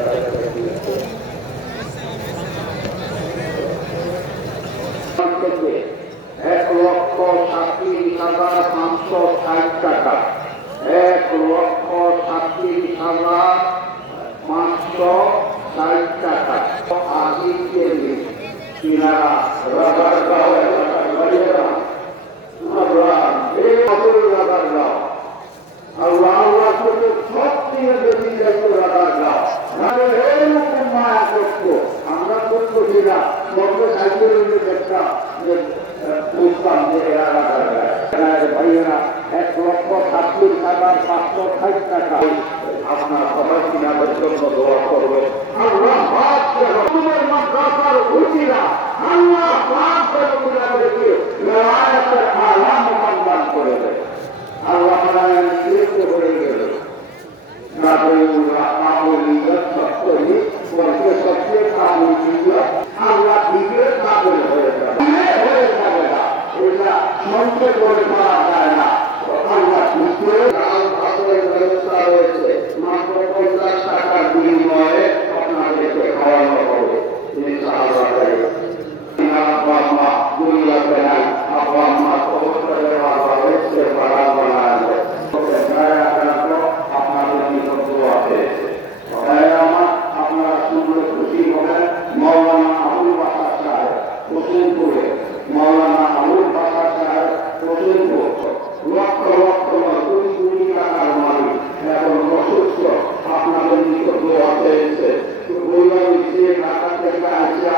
1,37,560 টাকা, 1,37,560 টাকা। কিনারা রাবার গাঁও এলাকার বাড়িরা আমরা এই মতো রাবার গাঁও আল্লাহ আল্লাহ থেকে সবচেয়ে বেশি যাইতো রাবার গাঁও। এইরকম মায়া করত আমরা করতো কিনা মধ্যে সাইকেল দেখতাম যে বুঝতাম যে এরা রাবার গায়ে ভাইয়েরা 1,37,560 টাকা। আপনার সবাই কিনাদের জন্য দোয়া করবে। আল্লাহ মাদ্রাসার উচিরা আল্লাহ দান করে দেয়। আল্লাহ হয়ে গেল সবচেয়ে আল্লাহ দিকে কাবল হয়ে যাবে না, এটা সঞ্চয় করে পাওয়া যায় না। আল্লাহ ব্যবস্থা রয়েছে, মাত্র 50 টাকার বিনিময়ে আপনাদেরকে খাওয়ানো হবে। আব্বা আম্মা দুনিয়া বেড়ায়, আব্বা আম্মা আপনাদের নিকট দোয়া পেয়েছে। আপনারা শুনলে খুশি হবেন। মৌলানা আবুল বাসার সাহেব হোসেনপুরে, মৌলানা আবুল বাসার সাহেব হোসেনপুর লক্ষ লক্ষ কোটি টাকার মালিক এবং অসুস্থ। আপনাদের নিকট দোয়া পেয়েছে। ঢাকা থেকে আসা